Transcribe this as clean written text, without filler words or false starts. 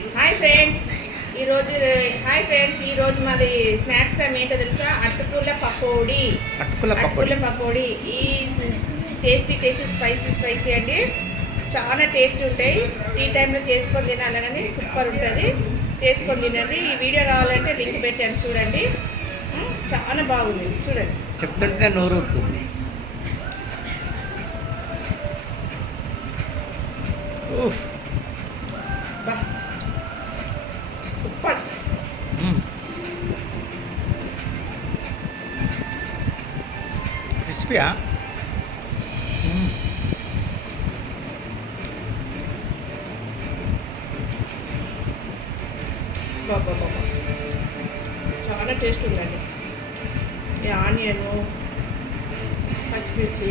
Hi friends ఈరోజు మాది snacks time ఏంటో తెలుసా? అటుకుల పకోడీ. ఈ టేస్టీ స్పైసీ అండి. చాలా టేస్టీ ఉంటాయి. టీ టైంలో చేసుకొని తినాలి కానీ సూపర్ ఉంటుంది. చేసుకొని తినండి. ఈ వీడియో కావాలంటే లింక్ పెట్టాను చూడండి. చాలా బాగుంది చూడండి. చెప్తుంటే నోరు ఊరుతుంది. సూపర్. క్రిస్పీయా? చాలా టేస్ట్ ఉందండి. ఈ ఆనియను, పచ్చిమిర్చి